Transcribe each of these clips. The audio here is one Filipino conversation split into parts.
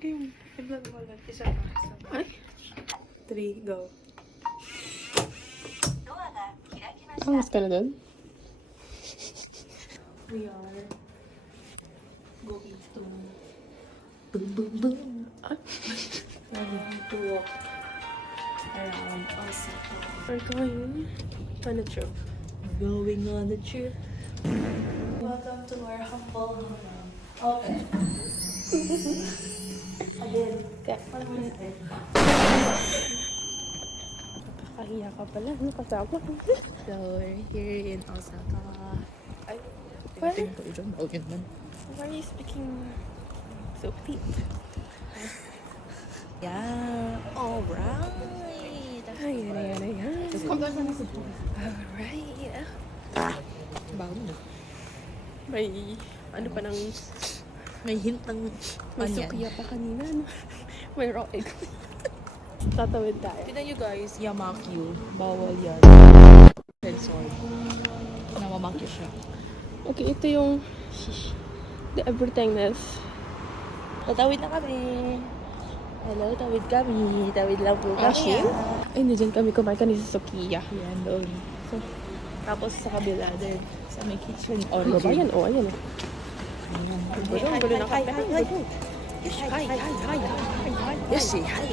game. I-vlog mo lang. Isa pa. Ay? 3, go. Angas ka na dun? We are going to boom boom boom. We're going to walk around Osaka. We're going on a trip. Going on a trip. Welcome to our humble okay. Again. Nakakahiya ka pala. Ano kasama ko? So we're here in Osaka. Why are you speaking so deep? Yeah. Alright. Ayan. Alright. Bago na. May ano pa nang May hint ng may sukiya pa kanina. No? May raw egg. Tatawid tayo. Tignan nyo guys, Yamakyu. Bawal yan. Sensor. Namamakyu siya. Okay, ito yung the everythingness. Tatawid na kami. Hello, tawid kami. Tawid lang po kami. Ashim? Ay, nandiyan kami kumain kanina sa Sukiya. Yan doon. So, tapos sa kabila din. Sa may kitchen Ano ba origin. yan? O, ayan o. Ayan. Ang gulo ng kape. Hi. Yes, say hi.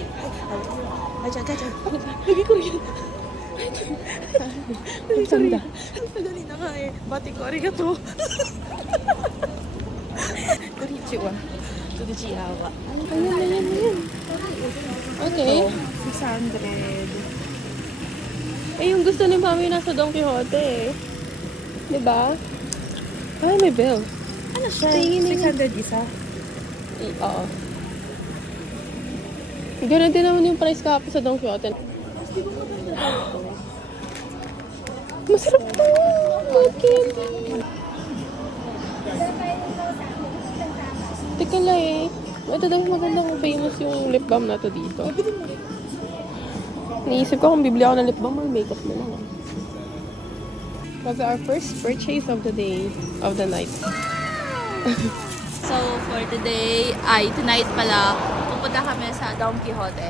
Aja. Lagi ko rin. Ang sanda. Madali na nga eh. Bati ko arigato. Konnichiwa. Konnichiwa. Ayan. Okay. 600. Eh, yung gusto ni Mami nasa Don Quixote eh. Diba? Ay, may bell. Ano siya? Tingin. 600 isa? Oo. Ganun din naman yung price kahapon sa Don Quixote. Masarap to! Mga candy! Teka lang eh. Ito daw magandang famous yung lip balm na to dito. Naisip ko kung bibili ako ng lip balm or makeup na lang. Was our first purchase of the day, of the night. So, for today, tonight pala, pupunta kami sa Don Quixote.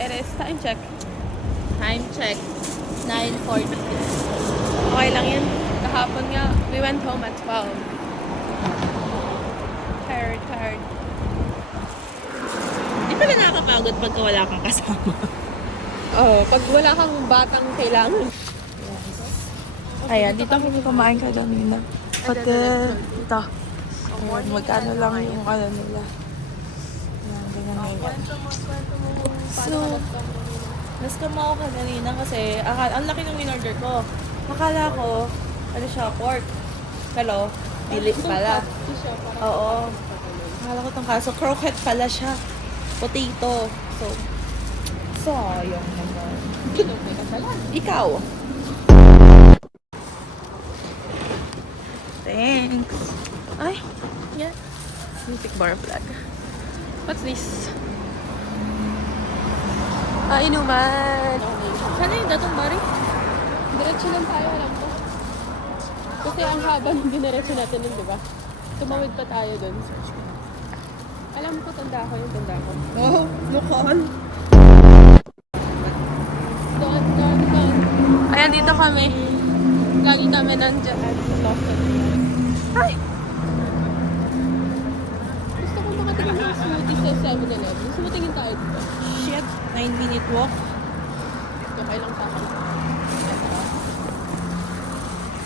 It is time check. Time check, 9:40. Okay lang yun. Kahapon nga, we went home at 12. Tired. Di pala nakakapagod pagka wala kang kasama. Oh, pag wala kang batang kailangan. Ayan, dito kami kumain ka kanina. Pati, ito. Ayan, magkano lang yung ano nila. Ayan, ganyan na yan. So, nascam ako kanina kasi ang laki ng in-order ko. Akala ko, ano siya, pork. Pero, dili pala. Oo. Akala ko itong kaso, croquette pala siya. Potato. So, sayang naman. Ikaw. Thanks. Ay, yeah. Music bar flag. What's this? Inuman. Sana yung datong bari? Diretso lang tayo, alam ko. Kasi ang haba ng dineretso natin nun, di ba? Tumawid pa tayo dun. Alam ko, tanda ko. Oh, lukon. Doon. Ayan, dito kami. Lagi kami nandiyan. Ay! Gusto ko makatingin ng smoothie sa 7-Eleven. Gusto mo tingin tayo dito? Shit, 9-minute walk. Okay lang sa akin.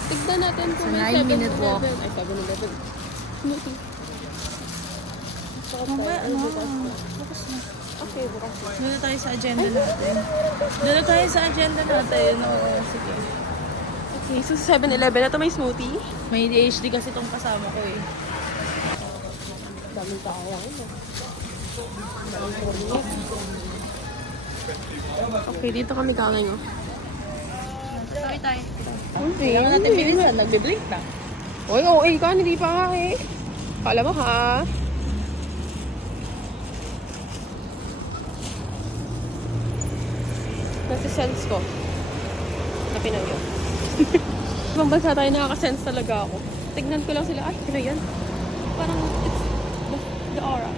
Tignan natin kung Sa may 9-minute walk. 7-Eleven. Ay, 7-Eleven. Smoothie. Mamaya, ano? Bukas na. Okay, bukas na. Doon na tayo sa agenda natin. Oo, sige. Okay, so sa 7-Eleven, ito may smoothie. May ADHD kasi itong kasama ko eh. Daming tao ako. Okay, dito kami kakain. Sorry tayo. Okay, Kailangan natin bilisan, nagbe-blink na. Oy, ka, hindi pa nga eh. Kala mo ha? Nasa sense ko. Na Pinoy yun. Ibang bansa tayo, nakaka-sense talaga ako. Tignan ko lang sila, ay, Pinoy yan. Parang, it's the aura.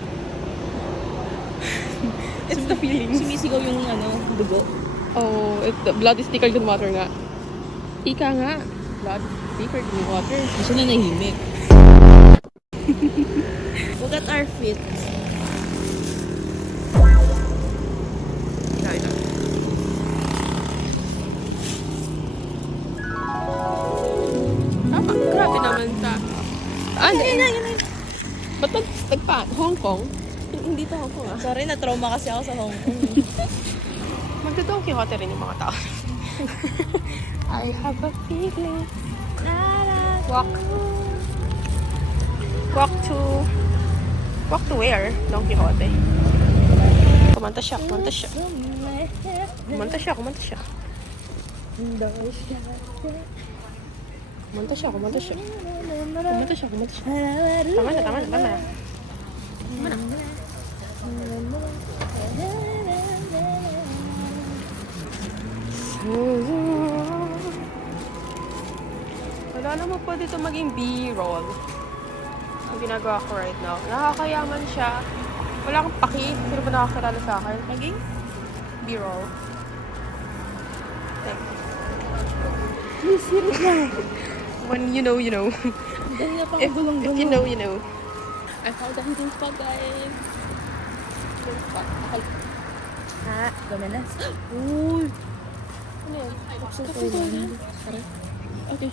It's the feeling. Sumisigaw yung dugo. Oh, the blood is thicker than water nga. Ika nga. Blood is thicker than water. Gusto na nahimik. Look at our feet. Ito. Tama, grabe naman sa... Yun na. Ba't nagpa? Hong Kong? Hindi to Hong Kong ah. Sorry, na-trauma kasi ako sa Hong Kong. Magdo-Don Quixote rin yung mga tao. I have a feeling. Walk to where? Don Quixote. Kumanta siya. Tama na. Wala naman po dito maging B-roll. Ang ginagawa ko right now. Nakakayaman siya. Wala akong paki. Sino ba nakakilala sa akin? Maging? B-roll. Thank you. When you know, you know. Dahil na pang If gulong-gulong. you know, you know. I found the hidden spot, guys. Hidden spot. Ay. Gamanas. Uy. Ano yan? Okay.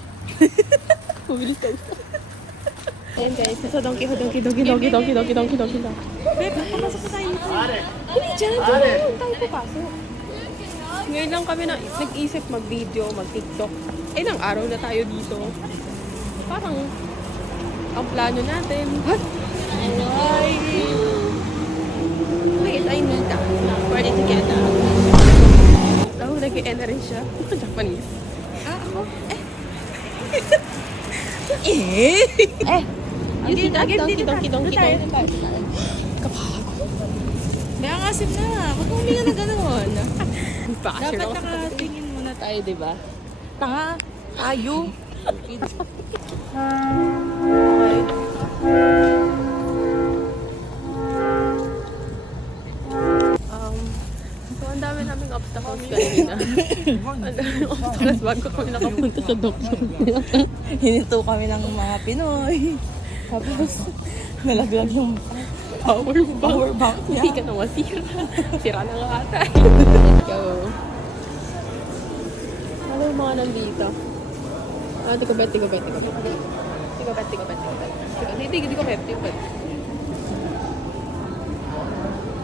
Pumilis tayo. Ayan guys, nasa Donkey. Bebe, papasok pa tayo. Hindi dyan, tayo papasok. Ngayon lang kami nag-isip mag-video, mag-TikTok. Ilang araw na tayo dito. Parang, ang plano natin. What? Wait, I need that. Ready to get that. Oh, nag-e na rin siya. Japanese. Ako? Donkey. Kaya nga sim na. Huwag mong huminga na gano'n. Basher Dapat ako sa tabi. nakatingin muna tayo, di ba? Tanga. Tayo. So, ang dami naming obstacles kanina. Ang daming obstacles bago kami nakapunta sa doctor. Hinito kami ng mga Pinoy. Tapos, nalaglag yung Power bank. niya. Hindi ka na masira. Sira na nga ata. Let's go. Ano yung mga nandito? Di ko bet.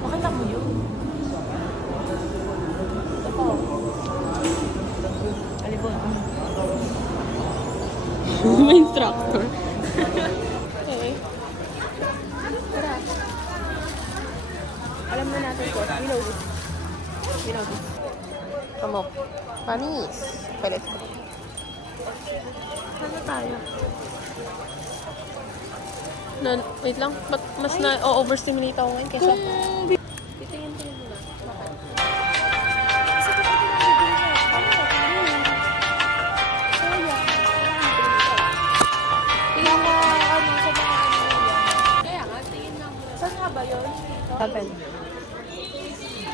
Makita mo yun. Ito po. Alibon. May instructor. Okay. Tara. Alam na natin ko. We know this. Come on. Panis. Palit. Ano tayo? Wait lang. Mas na-overstimulate ako ngayon kaysa... Titingin mo na. Bakit? Saan nga ba yun? Tapen.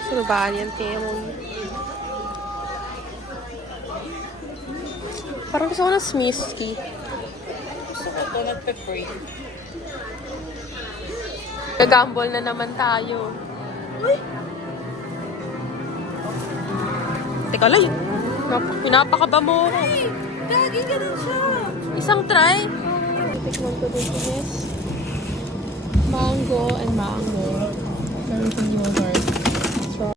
Sino ba yan? Tingnan mo. Parang gusto ko ng Smisky. Gusto ko ito, nagpe-pray. Gagambol na naman tayo. Teka lang. Pinapakaba mo ako. Gagi, ganun siya. Isang try. Tikman ko din this. Mango and mango. Everything yogurt.